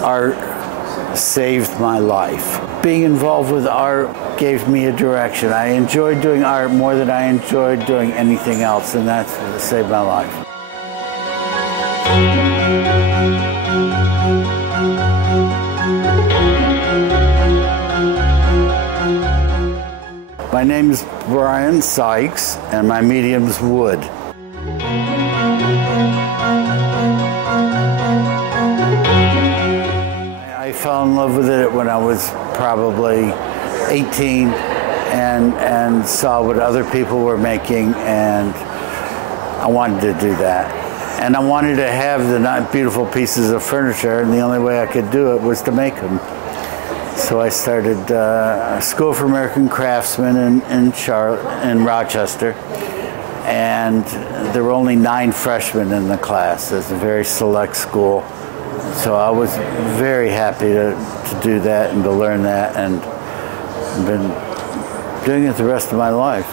Art saved my life. Being involved with art gave me a direction. I enjoyed doing art more than I enjoyed doing anything else, and that's what saved my life. My name is Brian Sykes, and my medium's wood. I fell in love with it when I was probably 18 and saw what other people were making, and I wanted to do that. And I wanted to have the beautiful pieces of furniture, and the only way I could do it was to make them. So I started a School for American Craftsmen in Rochester, and there were only 9 freshmen in the class. It's a very select school. So I was very happy to do that and to learn that, and I've been doing it the rest of my life.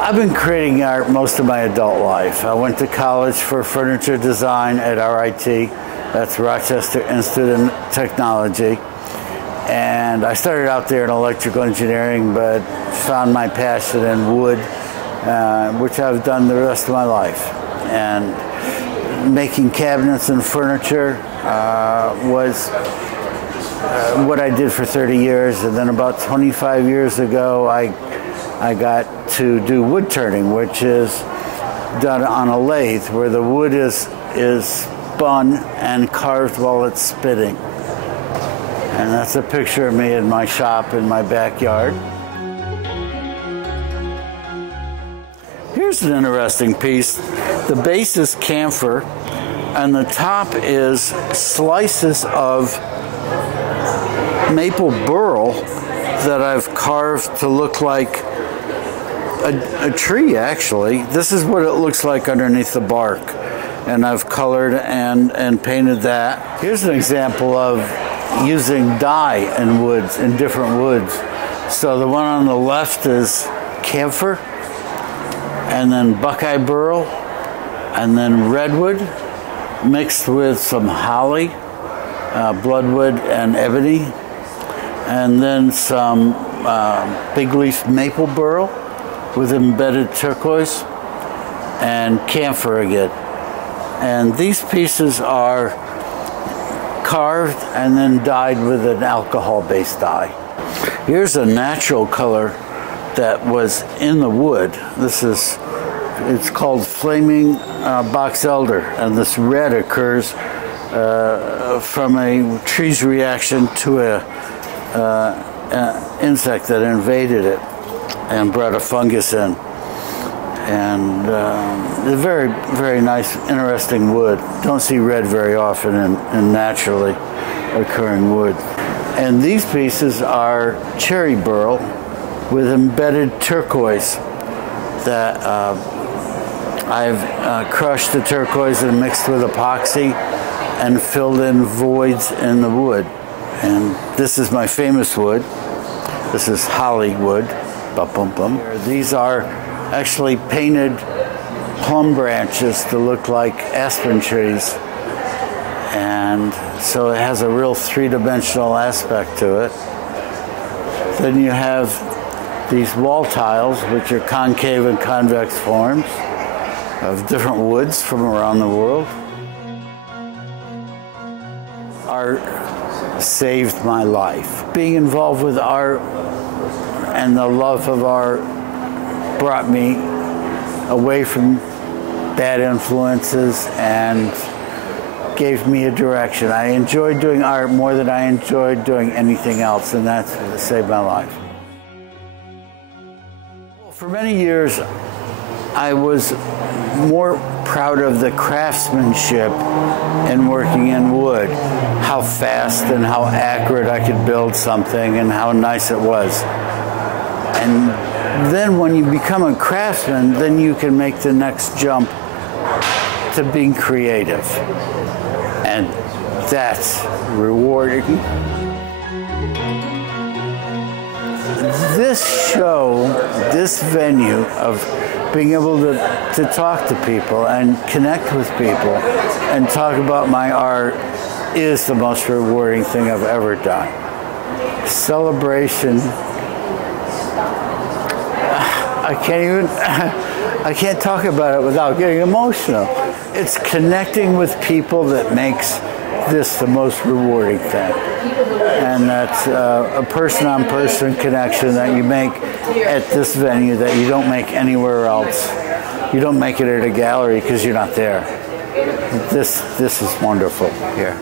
I've been creating art most of my adult life. I went to college for furniture design at RIT. That's Rochester Institute of Technology. And I started out there in electrical engineering, but found my passion in wood, which I've done the rest of my life. And making cabinets and furniture was what I did for 30 years. And then about 25 years ago, I got to do wood turning, which is done on a lathe, where the wood is spun and carved while it's spitting. And that's a picture of me in my shop in my backyard. Here's an interesting piece. The base is camphor, and the top is slices of maple burl that I've carved to look like a tree, actually. This is what it looks like underneath the bark. And I've colored and painted that. Here's an example of using dye in woods, in different woods. So the one on the left is camphor, and then buckeye burl, and then redwood mixed with some holly, bloodwood, and ebony, and then some big leaf maple burl with embedded turquoise and camphor again. And these pieces are carved and then dyed with an alcohol-based dye. Here's a natural color that was in the wood. It's called flaming box elder, and this red occurs from a tree's reaction to an insect that invaded it and brought a fungus in. And a very, very nice, interesting wood. Don't see red very often in naturally occurring wood. And these pieces are cherry burl with embedded turquoise that I've crushed the turquoise and mixed with epoxy and filled in voids in the wood. And this is my famous wood. This is holly wood. Bum-bum-bum. These are actually painted plum branches to look like aspen trees, and so it has a real three-dimensional aspect to it. Then you have these wall tiles, which are concave and convex forms of different woods from around the world. Art saved my life. Being involved with art and the love of art brought me away from bad influences and gave me a direction. I enjoyed doing art more than I enjoyed doing anything else, and that's what saved my life. For many years, I was more proud of the craftsmanship in working in wood, how fast and how accurate I could build something and how nice it was. And then when you become a craftsman, then you can make the next jump to being creative. And that's rewarding. This show, this venue of being able to talk to people and connect with people and talk about my art is the most rewarding thing I've ever done. Celebration. I can't talk about it without getting emotional. It's connecting with people that makes this the most rewarding thing. And that's a person-on-person connection that you make at this venue that you don't make anywhere else. You don't make it at a gallery because you're not there. This is wonderful here.